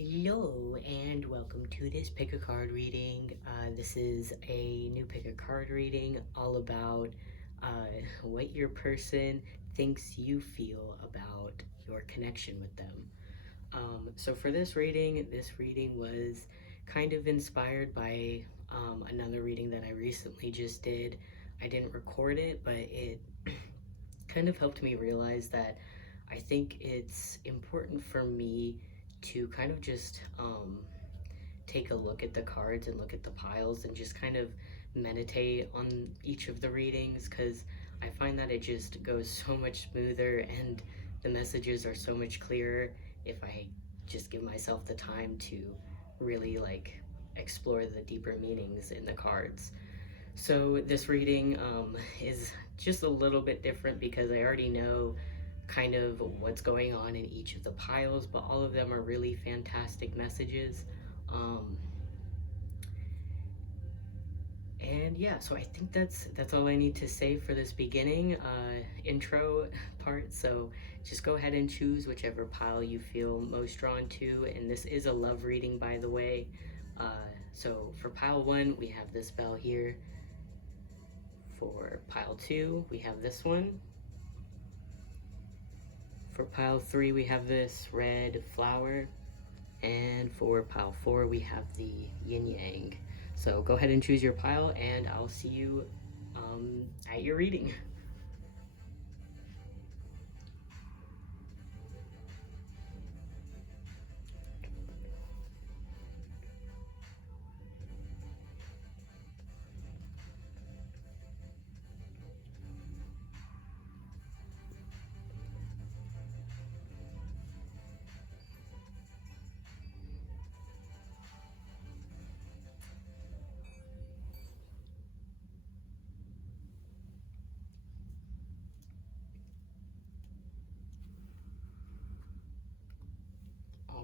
Hello and welcome to this pick a card reading. This is a new pick a card reading all about what your person thinks you feel about your connection with them. So for this reading was kind of inspired by another reading that I recently just did. I didn't record it, but it kind of helped me realize that I think it's important for me to kind of just take a look at the cards and look at the piles and just kind of meditate on each of the readings, because I find that it just goes so much smoother and the messages are so much clearer if I just give myself the time to really explore the deeper meanings in the cards. So this reading is just a little bit different because I already know kind of what's going on in each of the piles, but all of them are really fantastic messages. Um, and yeah, so I think that's all I need to say for this beginning intro part. So just go ahead and choose whichever pile you feel most drawn to. And this is a love reading, by the way. So for pile 1, we have this bell here. For pile 2, we have this one. For pile 3, we have this red flower. And for pile 4, we have the yin yang. So go ahead and choose your pile, and I'll see you at your reading.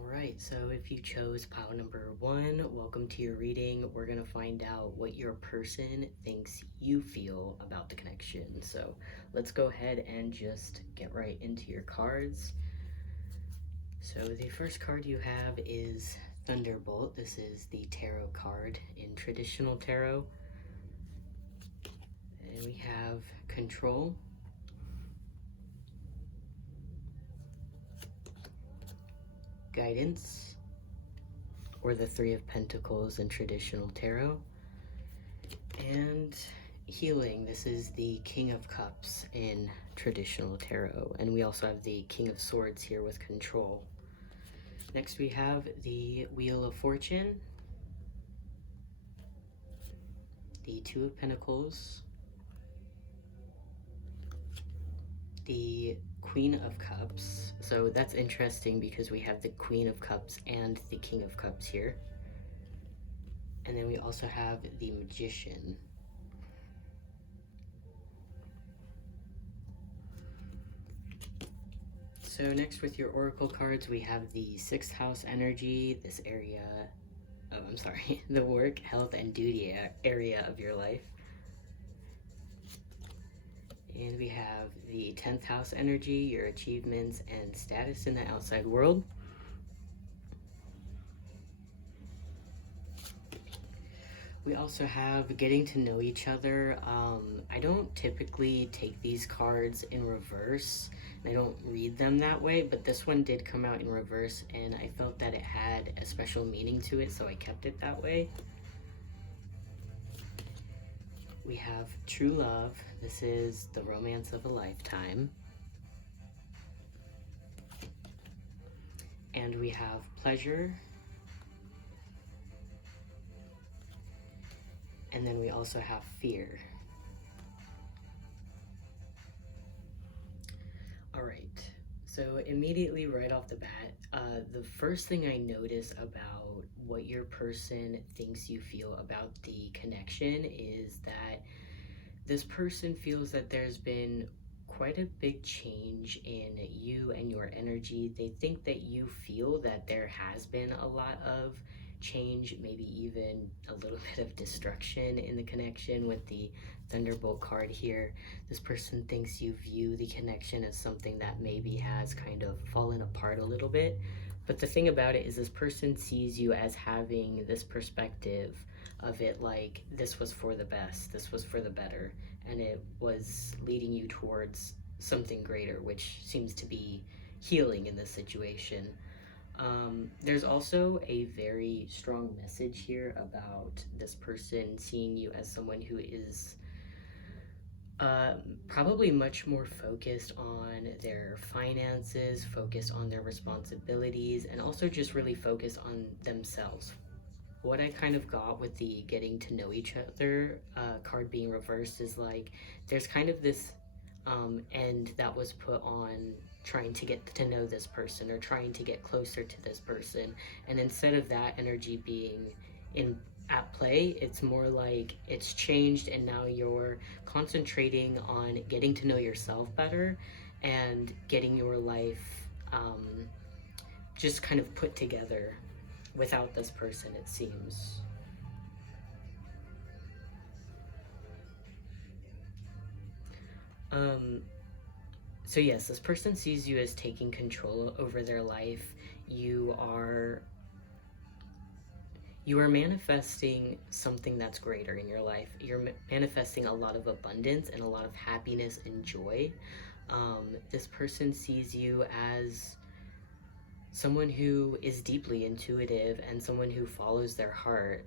Alright, so if you chose pile number 1, welcome to your reading. We're going to find out what your person thinks you feel about the connection. So let's go ahead and just get right into your cards. So the first card you have is Thunderbolt. This is the tarot card in traditional tarot. And we have Control, Guidance, or the Three of Pentacles in traditional tarot, and Healing. This is the King of Cups in traditional tarot, and we also have the King of Swords here with Control. Next we have the Wheel of Fortune, the Two of Pentacles, the Queen of Cups. So that's interesting because we have the Queen of Cups and the King of Cups here. And then we also have the Magician. So next with your oracle cards, we have the 6th house energy, this area, the work, health, and duty area of your life. And we have the 10th house energy, your achievements and status in the outside world. We also have getting to know each other. I don't typically take these cards in reverse. I don't read them that way, but this one did come out in reverse and I felt that it had a special meaning to it, so I kept it that way. We have True Love. This is the romance of a lifetime. And we have Pleasure. And then we also have Fear. All right, so immediately right off the bat, the first thing I notice about what your person thinks you feel about the connection is that this person feels that there's been quite a big change in you and your energy. They think that you feel that there has been a lot of change, maybe even a little bit of destruction in the connection with the Thunderbolt card here. This person thinks you view the connection as something that maybe has kind of fallen apart a little bit. But the thing about it is, this person sees you as having this perspective of it like this was for the best, this was for the better, and it was leading you towards something greater, which seems to be healing in this situation. There's also a very strong message here about this person seeing you as someone who is probably much more focused on their finances, focused on their responsibilities, and also just really focused on themselves. What I kind of got with the getting to know each other card being reversed is like there's kind of this end that was put on trying to get to know this person or trying to get closer to this person, and instead of that energy being in at play, it's more like it's changed and now you're concentrating on getting to know yourself better and getting your life just kind of put together without this person, it seems. Um, so yes, this person sees you as taking control over their life. You are you are manifesting something that's greater in your life. You're manifesting a lot of abundance and a lot of happiness and joy. This person sees you as someone who is deeply intuitive and someone who follows their heart.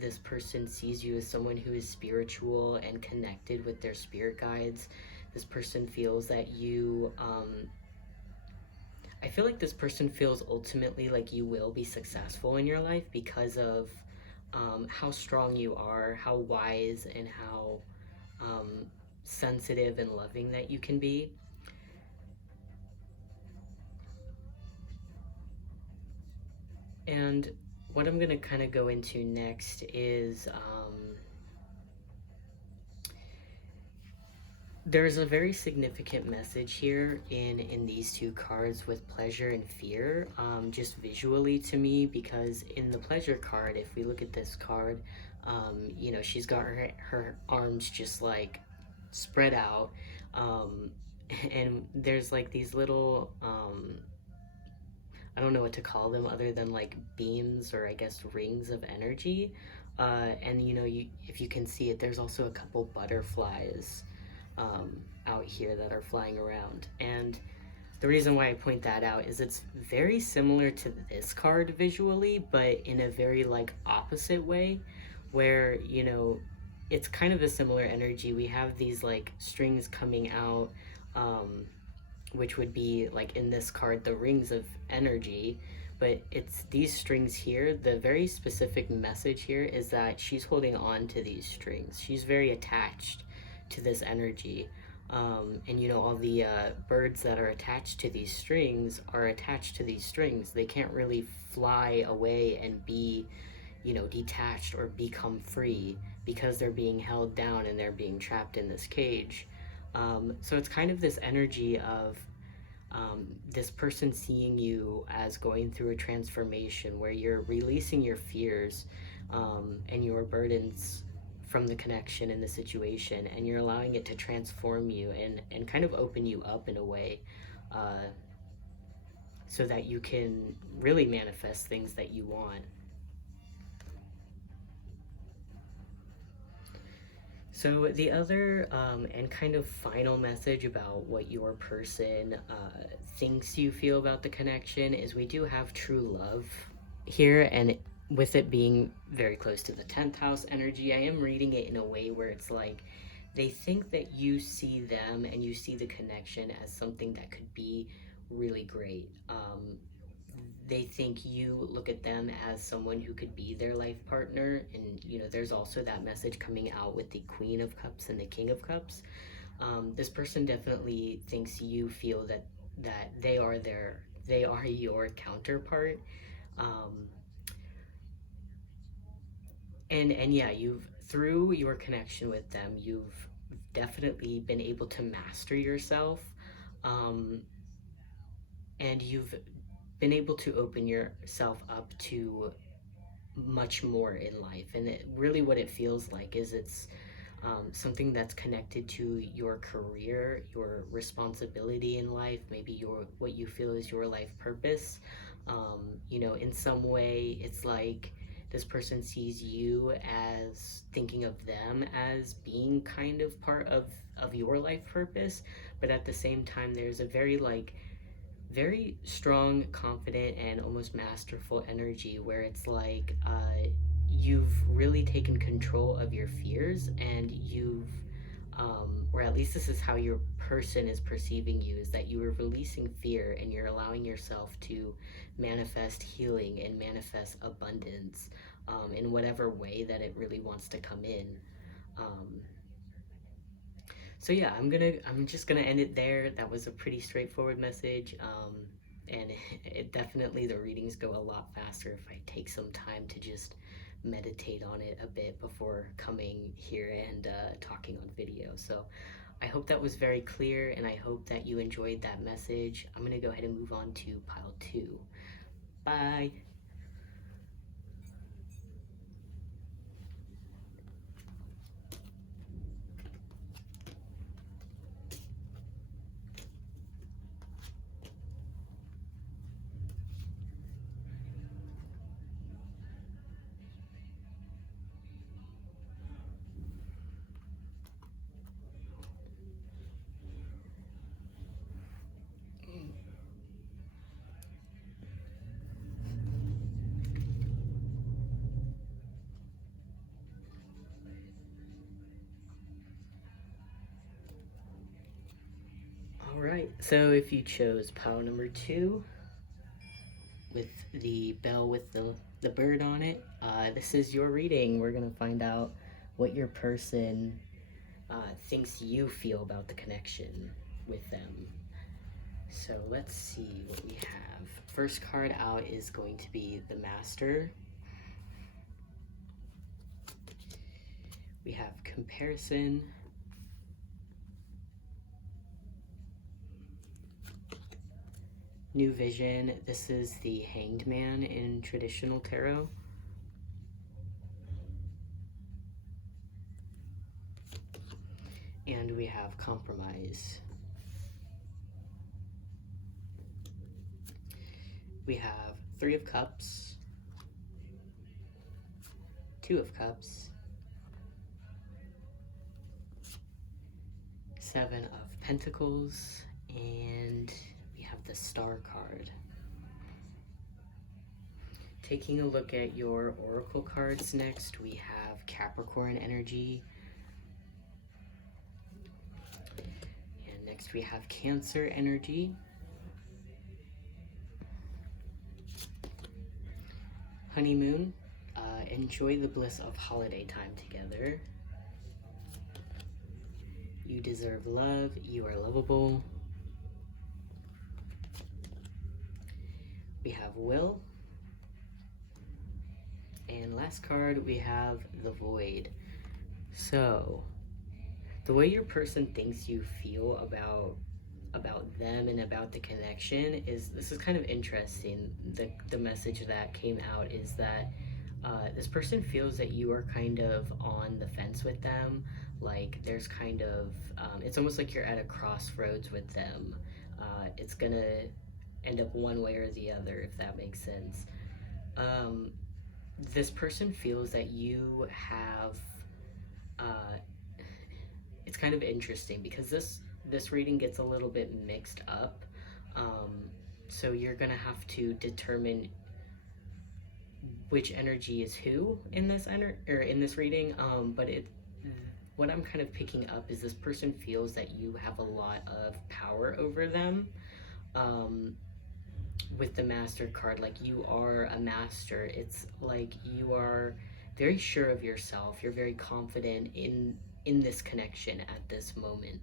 This person sees you as someone who is spiritual and connected with their spirit guides. This person feels that I feel like this person feels ultimately like you will be successful in your life because of how strong you are, how wise and how um, sensitive and loving that you can be. And what I'm going to kind of go into next is there's a very significant message here in these two cards with pleasure and fear, just visually to me, because in the pleasure card, if we look at this card, she's got her arms just like spread out, um, and there's like these little I don't know what to call them other than like beams or I guess rings of energy. And if you can see it, there's also a couple butterflies out here that are flying around. And the reason why I point that out is it's very similar to this card visually, but in a very like opposite way, where it's kind of a similar energy. We have these like strings coming out. Which would be like in this card the rings of energy, but it's these strings here. The very specific message here is that she's holding on to these strings, she's very attached to this energy. And all the birds that are attached to these strings are attached to these strings. They can't really fly away and be detached or become free because they're being held down and they're being trapped in this cage. So it's kind of this energy of this person seeing you as going through a transformation where you're releasing your fears and your burdens from the connection and the situation, and you're allowing it to transform you and kind of open you up in a way uh, so that you can really manifest things that you want. So the other and kind of final message about what your person thinks you feel about the connection is we do have true love here, and with it being very close to the 10th house energy, I am reading it in a way where it's like they think that you see them and you see the connection as something that could be really great. They think you look at them as someone who could be their life partner, and there's also that message coming out with the Queen of Cups and the King of Cups. This person definitely thinks you feel that they are your counterpart. um, and yeah, you've through your connection with them, you've definitely been able to master yourself, um, and you've been able to open yourself up to much more in life. And really what it feels like is it's something that's connected to your career, your responsibility in life, maybe your what you feel is your life purpose. You know, in some way, it's like this person sees you as thinking of them as being kind of part of your life purpose, but at the same time, there's a very strong, confident, and almost masterful energy where it's like you've really taken control of your fears, and or at least this is how your person is perceiving you, is that you are releasing fear and you're allowing yourself to manifest healing and manifest abundance in whatever way that it really wants to come in. Um, so yeah, I'm just gonna end it there. That was a pretty straightforward message, and it definitely, the readings go a lot faster if I take some time to just meditate on it a bit before coming here and talking on video. So I hope that was very clear, and I hope that you enjoyed that message. I'm gonna go ahead and move on to pile 2. Bye. All right, so if you chose pile number 2, with the bell with the bird on it, this is your reading. We're going to find out what your person thinks you feel about the connection with them. So let's see what we have. First card out is going to be the Master. We have Comparison. New Vision. This is the Hanged Man in traditional tarot. And we have Compromise. We have 3 of Cups, 2 of Cups, 7 of Pentacles, and we have the Star card. Taking a look at your oracle cards next, we have Capricorn energy. And next we have Cancer energy. Honeymoon. Enjoy the bliss of holiday time together. You deserve love. You are lovable. We have Will. And last card, we have the Void. So, the way your person thinks you feel about them and about the connection is, this is kind of interesting. The message that came out is that this person feels that you are kind of on the fence with them. Like there's kind of it's almost like you're at a crossroads with them. It's gonna end up one way or the other, if that makes sense. This person feels that you have it's kind of interesting because this reading gets a little bit mixed up. So you're gonna have to determine which energy is who in this in this reading. But what I'm kind of picking up is this person feels that you have a lot of power over them. With the Master card, like you are a master. It's like you are very sure of yourself. You're very confident in this connection at this moment.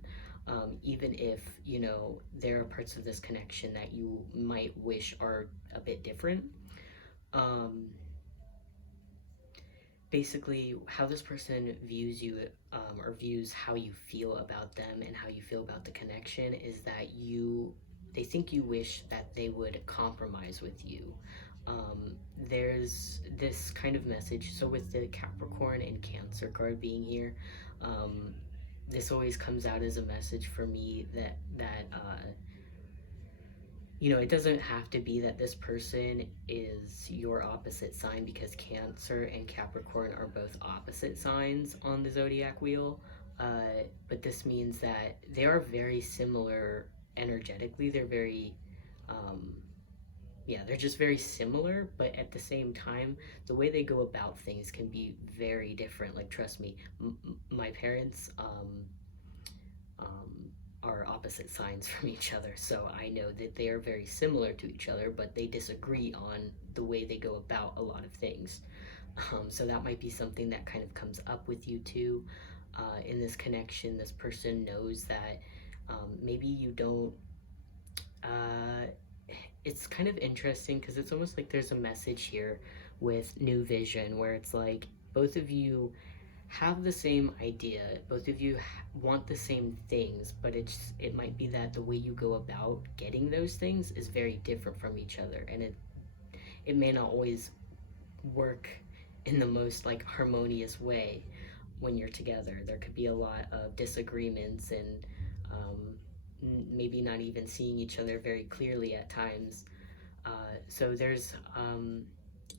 Even if, you know, there are parts of this connection that you might wish are a bit different. Basically, how this person views you, or views how you feel about them and how you feel about the connection, is that they think you wish that they would compromise with you. There's this kind of message. So with the Capricorn and Cancer card being here, this always comes out as a message for me that it doesn't have to be that this person is your opposite sign, because Cancer and Capricorn are both opposite signs on the zodiac wheel. But this means that they are very similar energetically. They're very, um, yeah, they're just very similar, but at the same time, the way they go about things can be very different. Like, trust me, my parents, um, are opposite signs from each other. So I know that they are very similar to each other, but they disagree on the way they go about a lot of things. So that might be something that kind of comes up with you too. In this connection, this person knows that maybe you don't. Uh, it's kind of interesting because it's almost like there's a message here with New Vision where it's like both of you have the same idea, both of you want the same things, but it might be that the way you go about getting those things is very different from each other, and it may not always work in the most like harmonious way when you're together. There could be a lot of disagreements and maybe not even seeing each other very clearly at times. So there's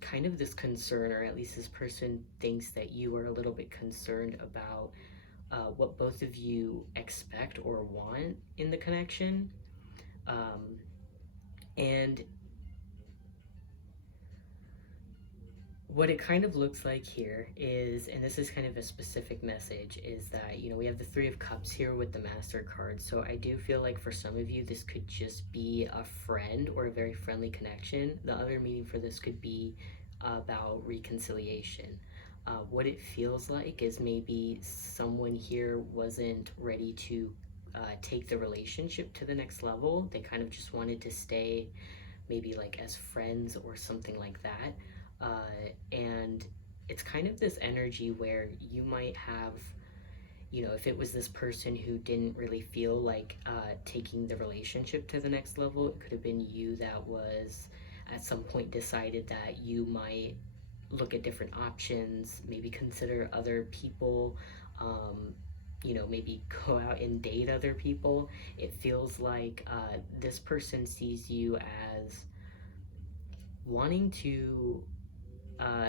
kind of this concern, or at least this person thinks that you are a little bit concerned about what both of you expect or want in the connection. Um, and what it kind of looks like here is, and this is kind of a specific message, is that, we have the Three of Cups here with the Master card. So I do feel like for some of you, this could just be a friend or a very friendly connection. The other meaning for this could be about reconciliation. What it feels like is maybe someone here wasn't ready to take the relationship to the next level. They kind of just wanted to stay maybe like as friends or something like that. And it's kind of this energy where you might have, if it was this person who didn't really feel like taking the relationship to the next level, it could have been you that was at some point decided that you might look at different options, maybe consider other people, maybe go out and date other people. It feels like this person sees you as wanting to uh,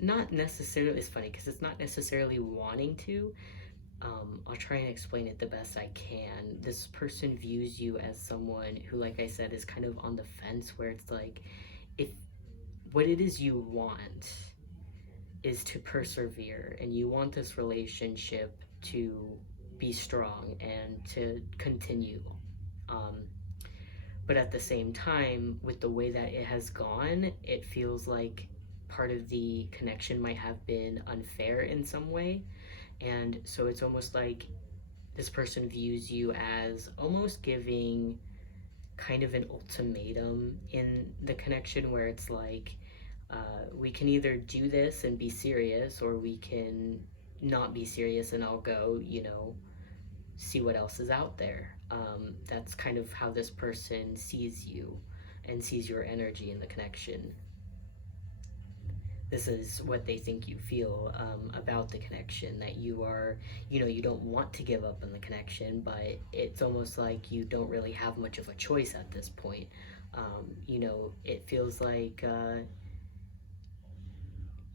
not necessarily, it's funny because it's not necessarily wanting to. I'll try and explain it the best I can. This person views you as someone who, like I said, is kind of on the fence, where it's like, if what it is you want is to persevere and you want this relationship to be strong and to continue. Um, but at the same time, with the way that it has gone, it feels like part of the connection might have been unfair in some way. And so it's almost like this person views you as almost giving kind of an ultimatum in the connection, where it's like, we can either do this and be serious, or we can not be serious and I'll go, see what else is out there. That's kind of how this person sees you and sees your energy in the connection. This is what they think you feel about the connection, that you are, you don't want to give up on the connection, but it's almost like you don't really have much of a choice at this point. It feels like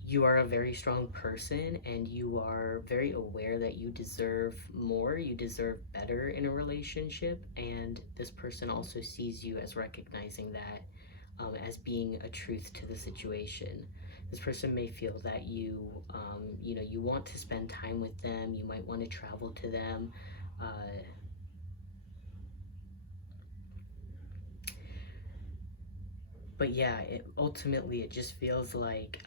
you are a very strong person and you are very aware that you deserve more, you deserve better in a relationship, and this person also sees you as recognizing that, as being a truth to the situation. This person may feel that you want to spend time with them, you might want to travel to them. Uh, but yeah, ultimately it just feels like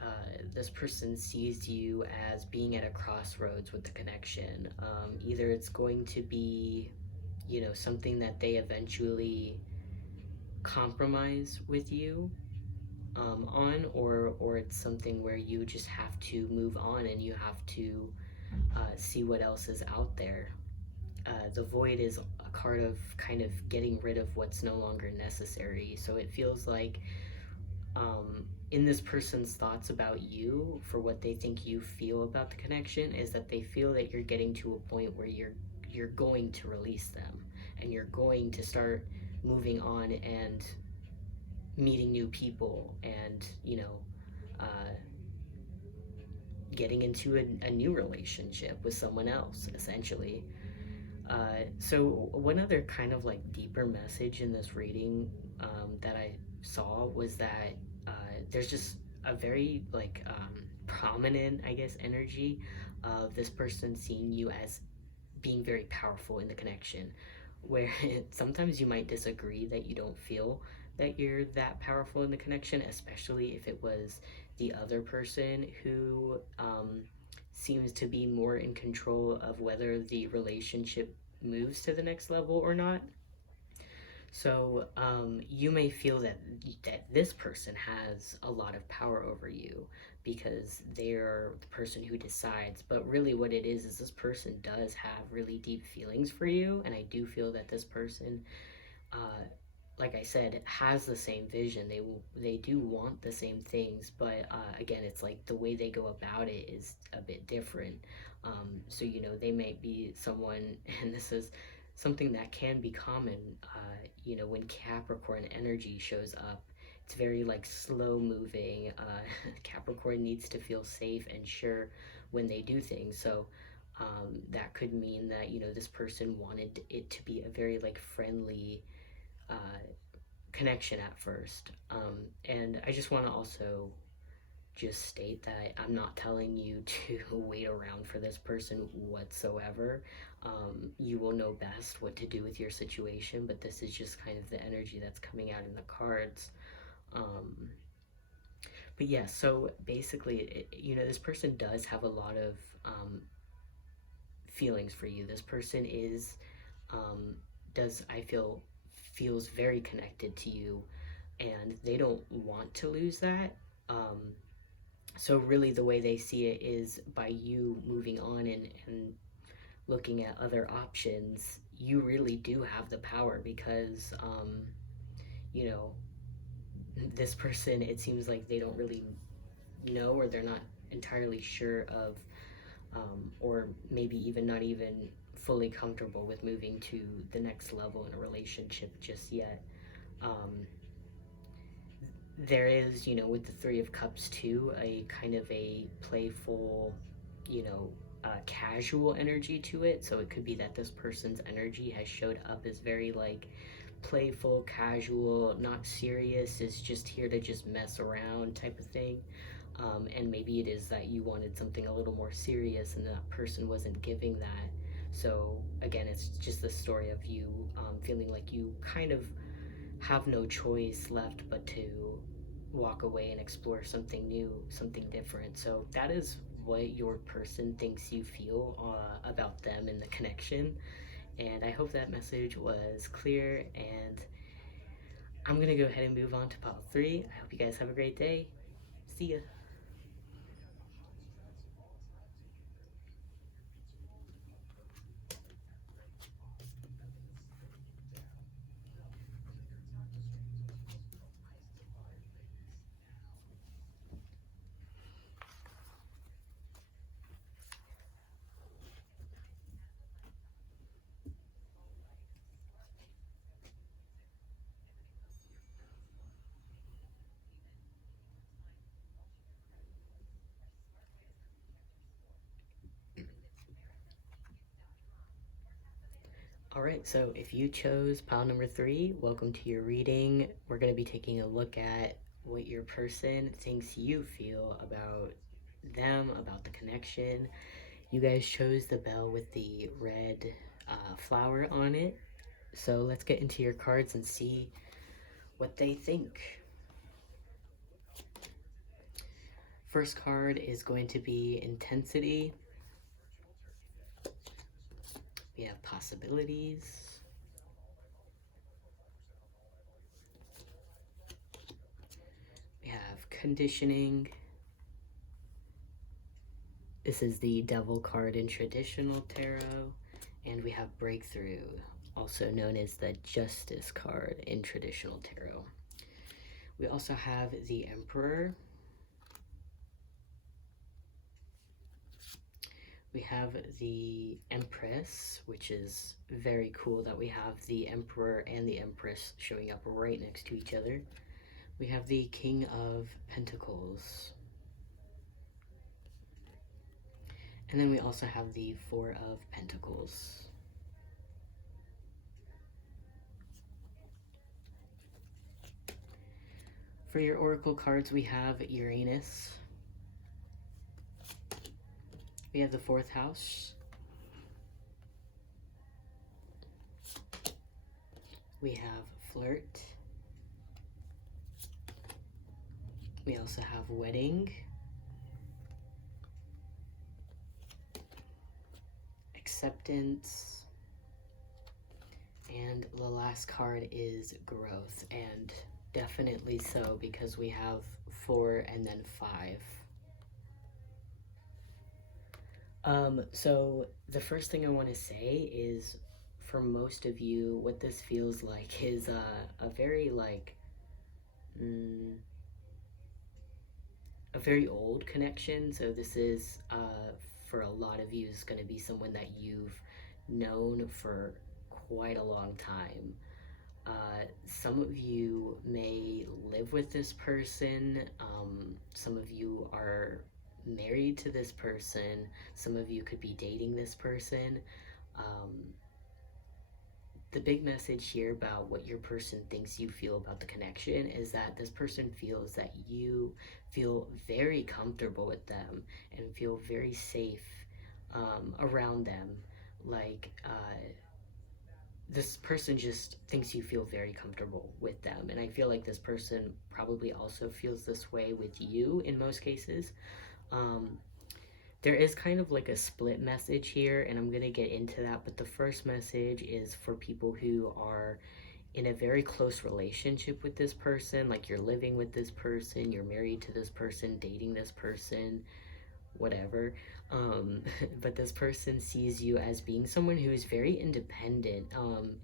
this person sees you as being at a crossroads with the connection. Either it's going to be, something that they eventually compromise with you on, or it's something where you just have to move on and you have to see what else is out there. The void is a card of kind of getting rid of what's no longer necessary. So it feels like, in this person's thoughts about you, for what they think you feel about the connection, is that they feel that you're getting to a point where you're going to release them and you're going to start moving on and meeting new people and, uh, getting into a new relationship with someone else, essentially. So one other kind of like deeper message in this reading that I saw was that uh, there's just a very like prominent, I guess, energy of this person seeing you as being very powerful in the connection, where sometimes you might disagree that you don't feel that you're that powerful in the connection, especially if it was the other person who seems to be more in control of whether the relationship moves to the next level or not. So you may feel that this person has a lot of power over you because they're the person who decides. But really, what it is this person does have really deep feelings for you, and I do feel that this person, uh, like I said, has the same vision. They do want the same things, but again, it's like the way they go about it is a bit different. So they might be someone, and this is something that can be common. When Capricorn energy shows up, it's very like slow moving. Capricorn needs to feel safe and sure when they do things. So that could mean that this person wanted it to be a very like friendly uh, connection at first. And I just want to also just state that I'm not telling you to wait around for this person whatsoever. You will know best what to do with your situation, but this is just kind of the energy that's coming out in the cards. Um, but yeah, so basically, this person does have a lot of feelings for you. This person um, does, I feel, feels very connected to you, and they don't want to lose that. Um, so really, the way they see it is by you moving on and looking at other options. You really do have the power because, you know, this person. It seems like they don't really know, or they're not entirely sure of, or maybe even not even fully comfortable with moving to the next level in a relationship just yet. Um, there is, with the Three of Cups too, a kind of a playful, casual energy to it. So it could be that this person's energy has showed up as very like playful, casual, not serious, is just here to just mess around type of thing. And maybe it is that you wanted something a little more serious and that person wasn't giving that. So again, it's just the story of you feeling like you kind of have no choice left but to walk away and explore something new, something different. So that is what your person thinks you feel about them and the connection. And I hope that message was clear. And I'm going to go ahead and move on to pile 3. I hope you guys have a great day. See ya. All right, so if you chose pile number 3, welcome to your reading. We're going to be taking a look at what your person thinks you feel about them, about the connection. You guys chose the bell with the red flower on it. So let's get into your cards and see what they think. First card is going to be intensity. We have possibilities. We have conditioning. This is the devil card in traditional tarot. And we have breakthrough, also known as the justice card in traditional tarot. We also have the emperor. We have the Empress, which is very cool that we have the Emperor and the Empress showing up right next to each other. We have the King of Pentacles. And then we also have the Four of Pentacles. For your oracle cards, we have Uranus. We have the 4th house. We have Flirt. We also have Wedding. Acceptance. And the last card is Growth, and definitely so because we have 4 and then 5. So the first thing I want to say is, for most of you, what this feels like is a very a very old connection. So this is for a lot of you is going to be someone that you've known for quite a long time. Some of you may live with this person. Some of you are married to this person. Some of you could be dating this person. The big message here about what your person thinks you feel about the connection is that this person feels that you feel very comfortable with them and feel very safe around them. This person just thinks you feel very comfortable with them, and I feel like this person probably also feels this way with you in most cases. There is kind of like a split message here, and I'm going to get into that, but the first message is for people who are in a very close relationship with this person, like you're living with this person, you're married to this person, dating this person, whatever. But this person sees you as being someone who is very independent.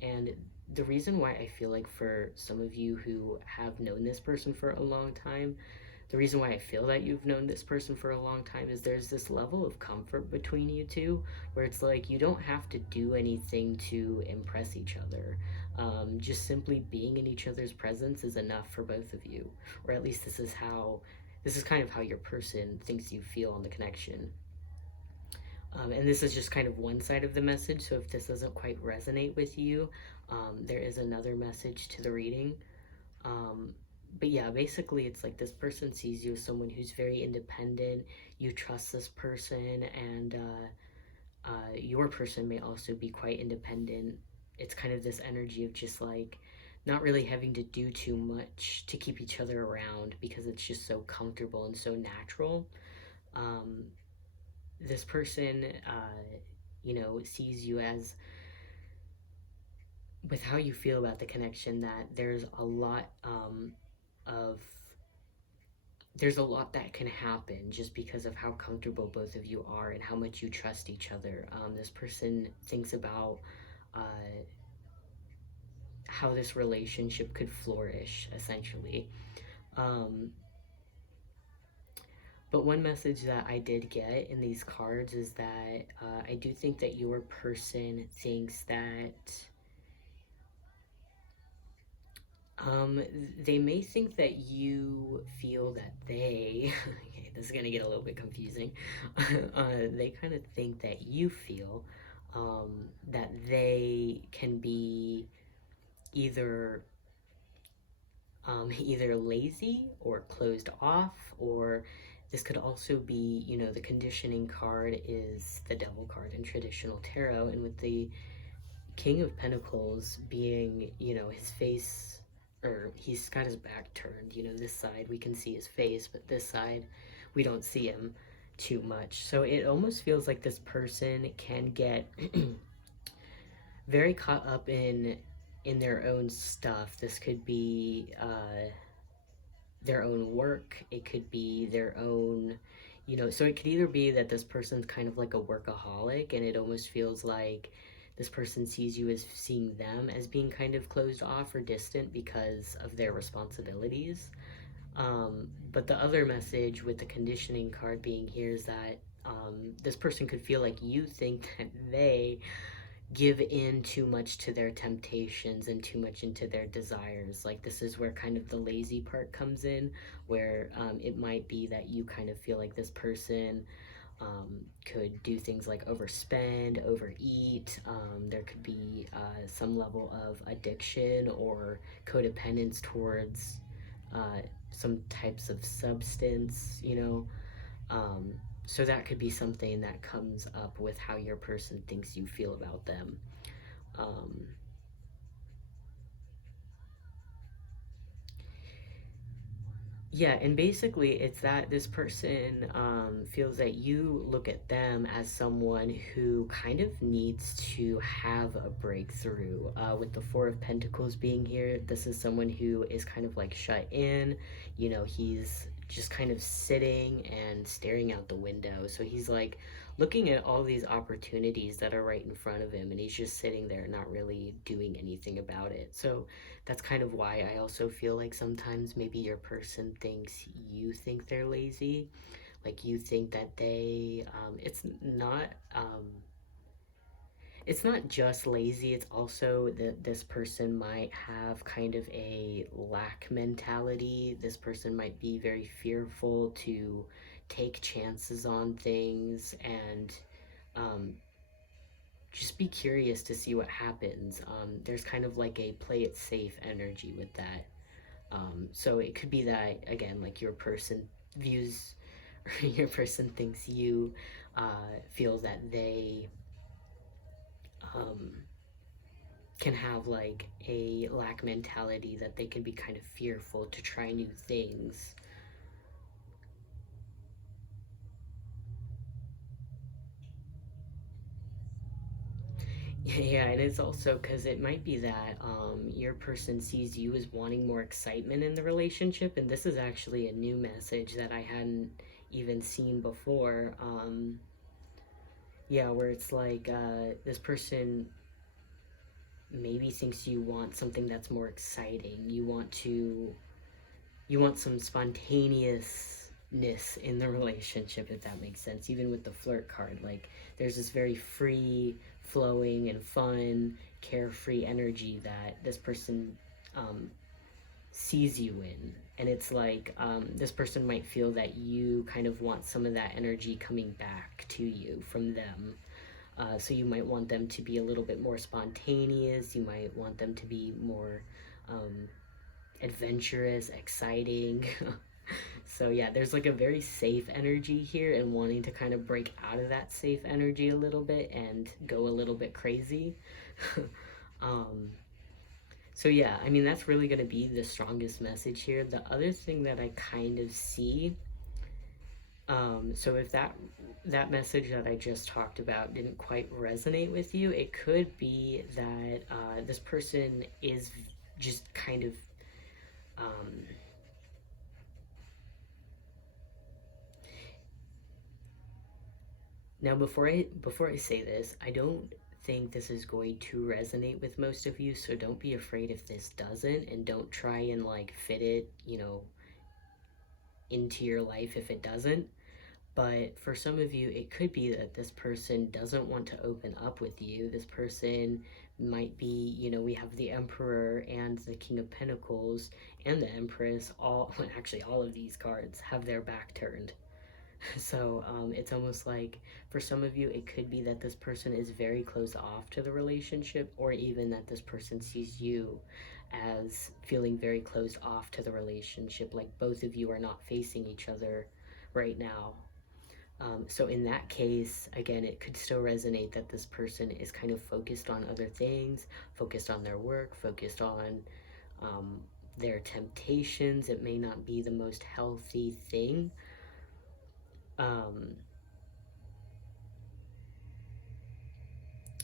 And the reason why I feel like for some of you who have known this person for a long time, the reason why I feel that you've known this person for a long time is there's this level of comfort between you two where it's like you don't have to do anything to impress each other. Just simply being in each other's presence is enough for both of you, or at least this is kind of how your person thinks you feel on the connection. And this is just kind of one side of the message, so if this doesn't quite resonate with you, there is another message to the reading. But yeah, basically it's like this person sees you as someone who's very independent, you trust this person, and your person may also be quite independent. It's kind of this energy of just like not really having to do too much to keep each other around because it's just so comfortable and so natural. This person, sees you as, with how you feel about the connection, that of there's a lot that can happen just because of how comfortable both of you are and how much you trust each other. This person thinks about how this relationship could flourish, essentially. But one message that I did get in these cards is that I do think that your person thinks that they may think that you feel that they, okay, this is going to get a little bit confusing. They kind of think that you feel that they can be either either lazy or closed off, or this could also be, the conditioning card is the Devil card in traditional tarot, and with the King of Pentacles being, his face, or he's got his back turned, this side we can see his face, but this side we don't see him too much. So it almost feels like this person can get very caught up in their own stuff. This could be their own work, it could be their own, so it could either be that this person's kind of like a workaholic, and it almost feels like this person sees you as seeing them as being kind of closed off or distant because of their responsibilities. But the other message with the conditioning card being here is that this person could feel like you think that they give in too much to their temptations and too much into their desires. Like, this is where kind of the lazy part comes in, where it might be that you kind of feel like this person could do things like overspend, overeat. There could be some level of addiction or codependence towards some types of substance, you know. So that could be something that comes up with how your person thinks you feel about them. Um, Yeah, and basically, it's that this person feels that you look at them as someone who kind of needs to have a breakthrough. With the Four of Pentacles being here, this is someone who is kind of like shut in. You know, he's just kind of sitting and staring out the window. So he's like looking at all these opportunities that are right in front of him, and he's just sitting there not really doing anything about it. So that's kind of why I also feel like sometimes maybe your person thinks you think they're lazy. Like, you think that um, it's not just lazy, it's also that this person might have kind of a lack mentality. This person might be very fearful to take chances on things and um, just be curious to see what happens. There's kind of like a play it safe energy with that. So it could be that, again, like your person views, or your person thinks you feel that they um, can have like a lack mentality, that they can be kind of fearful to try new things. Yeah, and it's also because it might be that your person sees you as wanting more excitement in the relationship, and this is actually a new message that I hadn't even seen before. Yeah, where it's like this person maybe thinks you want something that's more exciting. You want some spontaneousness in the relationship, if that makes sense. Even with the flirt card, like there's this very free flowing and fun carefree energy that this person um, sees you in. And it's like this person might feel that you kind of want some of that energy coming back to you from them. So you might want them to be a little bit more spontaneous. You might want them to be more um, adventurous, exciting. So yeah, there's like a very safe energy here, and wanting to kind of break out of that safe energy a little bit and go a little bit crazy. um, so yeah, I mean, that's really going to be the strongest message here. The other thing that I kind of see, so if that message that I just talked about didn't quite resonate with you, it could be that this person is just kind of um, now, before I say this, I don't think this is going to resonate with most of you, so don't be afraid if this doesn't, and don't try and like fit it, you know, into your life if it doesn't. But for some of you, it could be that this person doesn't want to open up with you. This person might be, you know, we have the Emperor and the King of Pentacles and the Empress, all, actually, all of these cards have their back turned. So it's almost like for some of you, it could be that this person is very closed off to the relationship, or even that this person sees you as feeling very closed off to the relationship, like both of you are not facing each other right now. So in that case, again, it could still resonate that this person is kind of focused on other things, focused on their work, focused on um, their temptations. It may not be the most healthy thing. Um,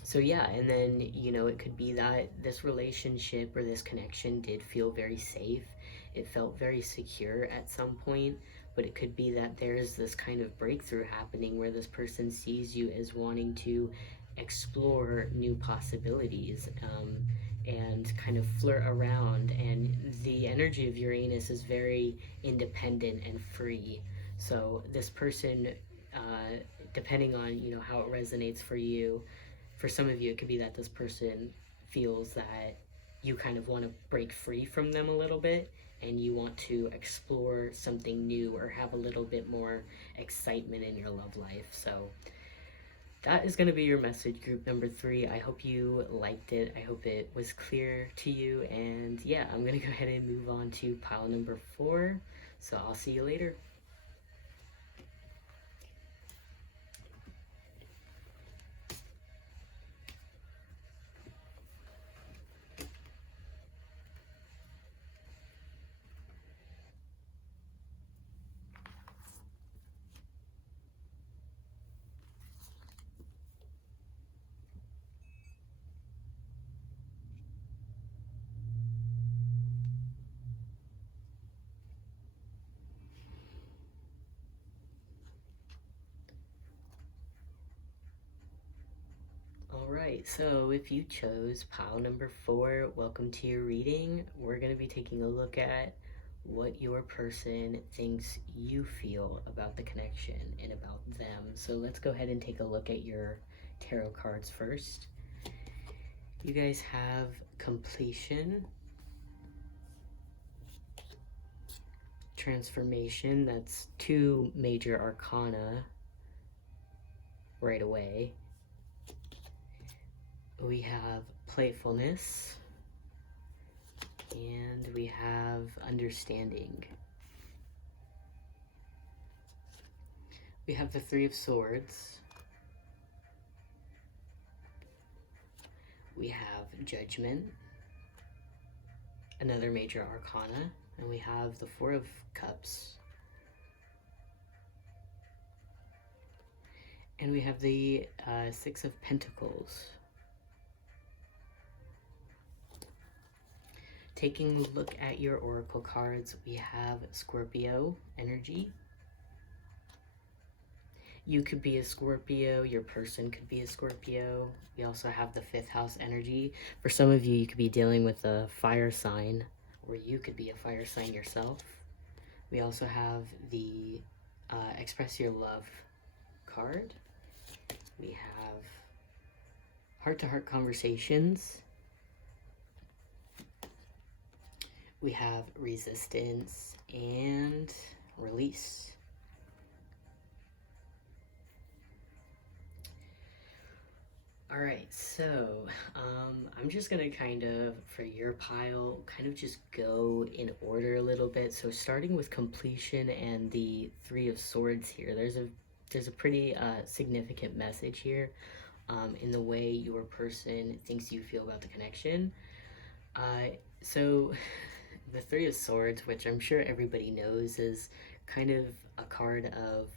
so yeah, and then, you know, it could be that this relationship or this connection did feel very safe. It felt very secure at some point, but it could be that there's this kind of breakthrough happening where this person sees you as wanting to explore new possibilities, and kind of flirt around. And the energy of Uranus is very independent and free. So this person depending on how it resonates for you. For some of you, it could be that this person feels that you kind of want to break free from them a little bit, and you want to explore something new or have a little bit more excitement in your love life. So that is going to be your message, group number 3. I hope you liked it. I hope it was clear to you. And yeah, I'm going to go ahead and move on to pile number 4. So I'll see you later. Alright, so if you chose pile number 4, welcome to your reading. We're going to be taking a look at what your person thinks you feel about the connection and about them. So let's go ahead and take a look at your tarot cards first. You guys have completion, transformation, that's 2 major arcana right away. We have playfulness, and we have understanding. We have the 3 of Swords. We have judgment, another major arcana, and we have the 4 of Cups. And we have the 6 of Pentacles. Taking a look at your oracle cards, we have Scorpio energy. You could be a Scorpio, your person could be a Scorpio. We also have the 5th house energy. For some of you, you could be dealing with a fire sign, or you could be a fire sign yourself. We also have the Express Your Love card. We have heart-to-heart conversations. We have resistance and release. Alright, so I'm just going to kind of, for your pile, kind of just go in order a little bit. So starting with completion and the 3 of Swords here, there's a pretty significant message here in the way your person thinks you feel about the connection. So the 3 of Swords, which I'm sure everybody knows, is kind of a card of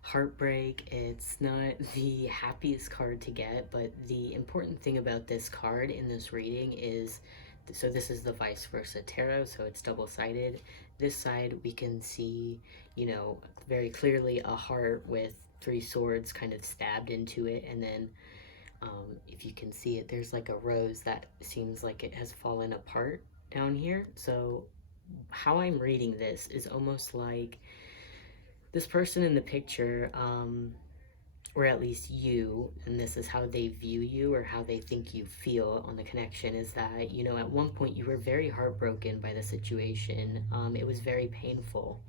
heartbreak. It's not the happiest card to get, but the important thing about this card in this reading is, so this is the vice versa tarot, so it's double-sided. This side we can see, very clearly a heart with 3 swords kind of stabbed into it, and then if you can see it, there's like a rose that seems like it has fallen apart down here. So how I'm reading this is almost like this person in the picture, or at least you, and this is how they view you or how they think you feel on the connection, is that, at one point you were very heartbroken by the situation. It was very painful.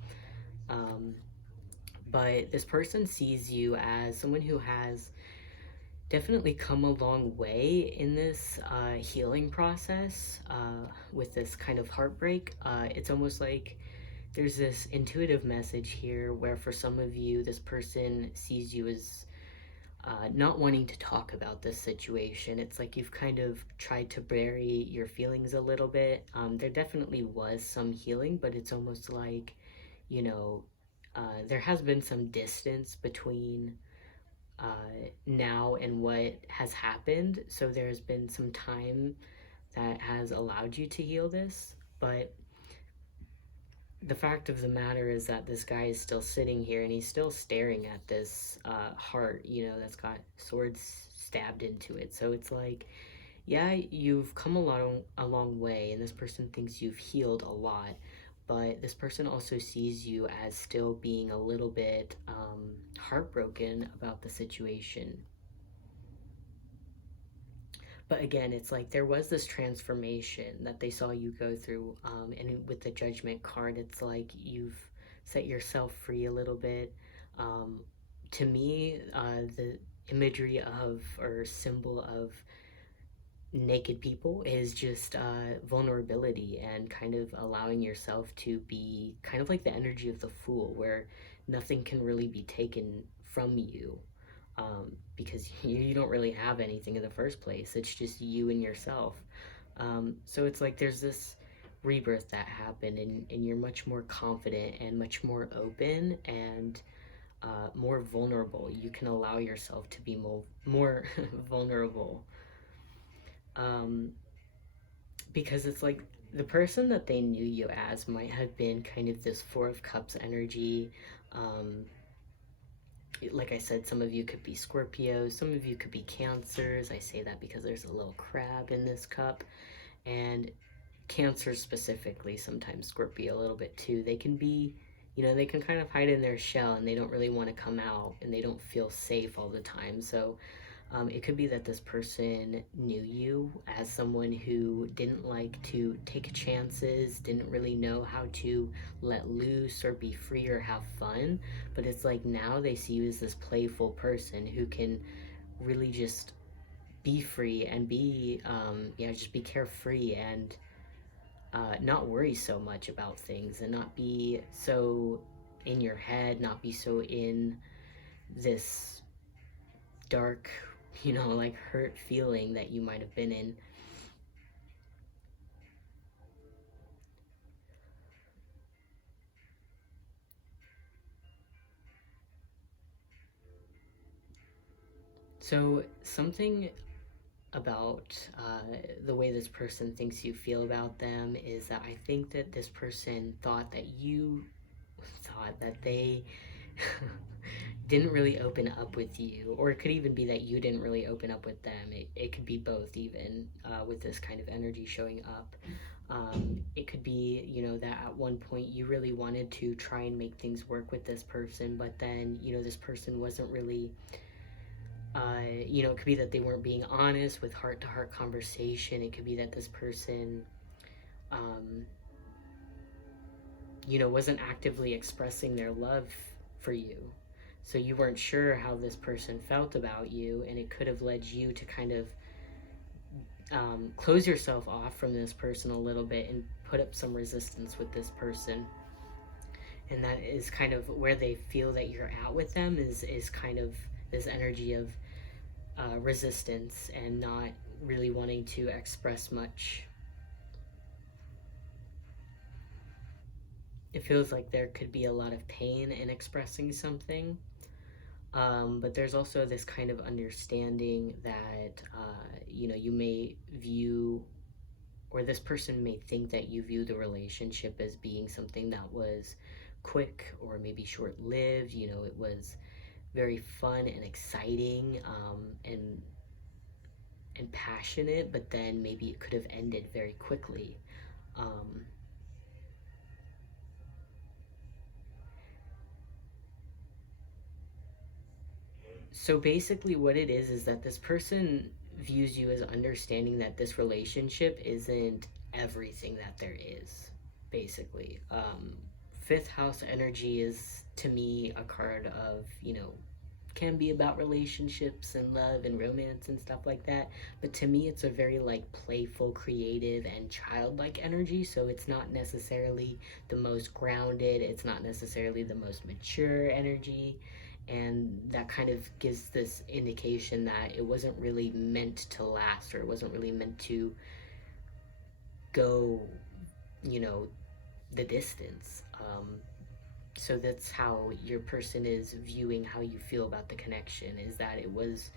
But this person sees you as someone who has definitely come a long way in this healing process with this kind of heartbreak. It's almost like there's this intuitive message here where for some of you, this person sees you as not wanting to talk about this situation. It's like you've kind of tried to bury your feelings a little bit. There definitely was some healing, but it's almost like, there has been some distance between now and what has happened. So there's been some time that has allowed you to heal this, but the fact of the matter is that this guy is still sitting here and he's still staring at this heart, that's got swords stabbed into it. So it's like, yeah, you've come a long way, and this person thinks you've healed a lot, but this person also sees you as still being a little bit heartbroken about the situation. But again, it's like there was this transformation that they saw you go through, and with the Judgment card, it's like you've set yourself free a little bit. Um, to me, the imagery of or symbol of naked people is just vulnerability and kind of allowing yourself to be kind of like the energy of the Fool, where nothing can really be taken from you, because you don't really have anything in the first place. It's just you and yourself. So it's like there's this rebirth that happened, and you're much more confident and much more open and more vulnerable. You can allow yourself to be more vulnerable, um, because it's like the person that they knew you as might have been kind of this Four of Cups energy. Um, like I said, some of you could be Scorpios, some of you could be Cancers. I say that because there's a little crab in this cup. And Cancer specifically, sometimes Scorpio a little bit too. They can be, they can kind of hide in their shell and they don't really want to come out and they don't feel safe all the time. So it could be that this person knew you as someone who didn't like to take chances, didn't really know how to let loose or be free or have fun. But it's like now they see you as this playful person who can really just be free and be, just be carefree and not worry so much about things and not be so in your head, not be so in this dark, like hurt feeling that you might have been in. So, something about the way this person thinks you feel about them is that I think that this person thought that you thought that they didn't really open up with you, or it could even be that you didn't really open up with them. It could be both, even with this kind of energy showing up. It could be, that at one point you really wanted to try and make things work with this person, but then, this person wasn't really, it could be that they weren't being honest with heart to heart conversation. It could be that this person, um, wasn't actively expressing their love for you. So you weren't sure how this person felt about you, and it could have led you to kind of close yourself off from this person a little bit and put up some resistance with this person. And that is kind of where they feel that you're at with them, is kind of this energy of resistance and not really wanting to express much. It feels like there could be a lot of pain in expressing something. But there's also this kind of understanding that, you may view, or this person may think that you view the relationship as being something that was quick or maybe short lived. It was very fun and exciting, and passionate, but then maybe it could have ended very quickly. Um, so basically, what it is that this person views you as understanding that this relationship isn't everything that there is, basically. Fifth house energy is, to me, a card of, can be about relationships and love and romance and stuff like that, but to me it's a very like playful, creative, and childlike energy. So it's not necessarily the most grounded, it's not necessarily the most mature energy, and that kind of gives this indication that it wasn't really meant to last, or it wasn't really meant to go, you know the distance. So that's how your person is viewing how you feel about the connection, is that it was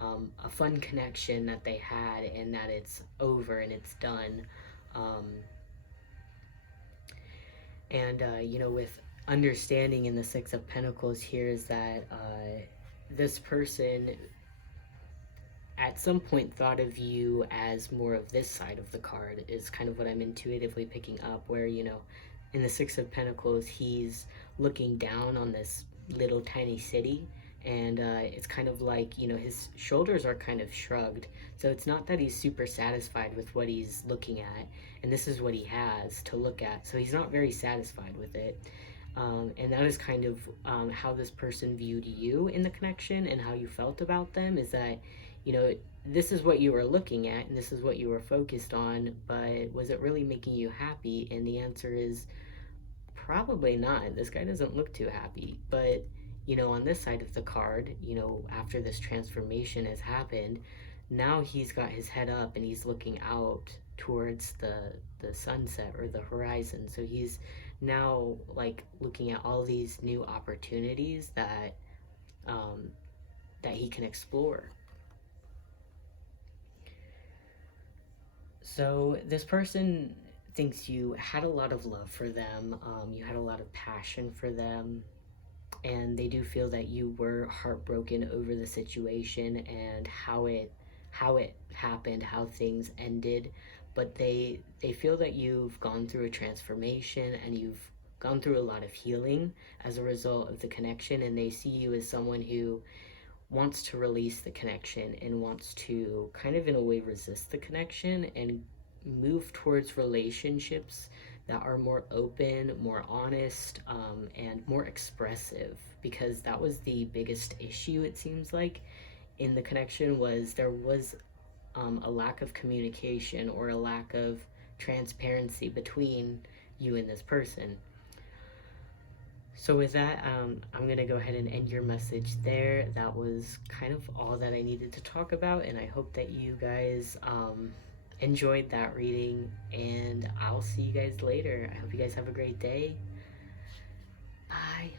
a fun connection that they had, and that it's over and it's done. Um, and with understanding in the Six of Pentacles here is that this person at some point thought of you as more of this side of the card, is kind of what I'm intuitively picking up, where in the Six of Pentacles, he's looking down on this little tiny city, and it's kind of like, his shoulders are kind of shrugged. So it's not that he's super satisfied with what he's looking at, and this is what he has to look at. So he's not very satisfied with it. And that is kind of how this person viewed you in the connection, and how you felt about them, is that, this is what you were looking at and this is what you were focused on, but was it really making you happy? And the answer is probably not. This guy doesn't look too happy. But, on this side of the card, after this transformation has happened, now he's got his head up and he's looking out towards the sunset or the horizon. So he's now like looking at all these new opportunities um, that he can explore. So this person thinks you had a lot of love for them, you had a lot of passion for them, and they do feel that you were heartbroken over the situation and how it happened, how things ended. But they feel that you've gone through a transformation and you've gone through a lot of healing as a result of the connection, and they see you as someone who wants to release the connection and wants to kind of in a way resist the connection and move towards relationships that are more open, more honest, and more expressive, because that was the biggest issue, it seems like, in the connection. Was there was a lack of communication or a lack of transparency between you and this person. So with that, I'm going to go ahead and end your message there. That was kind of all that I needed to talk about, and I hope that you guys enjoyed that reading, and I'll see you guys later. I hope you guys have a great day. Bye.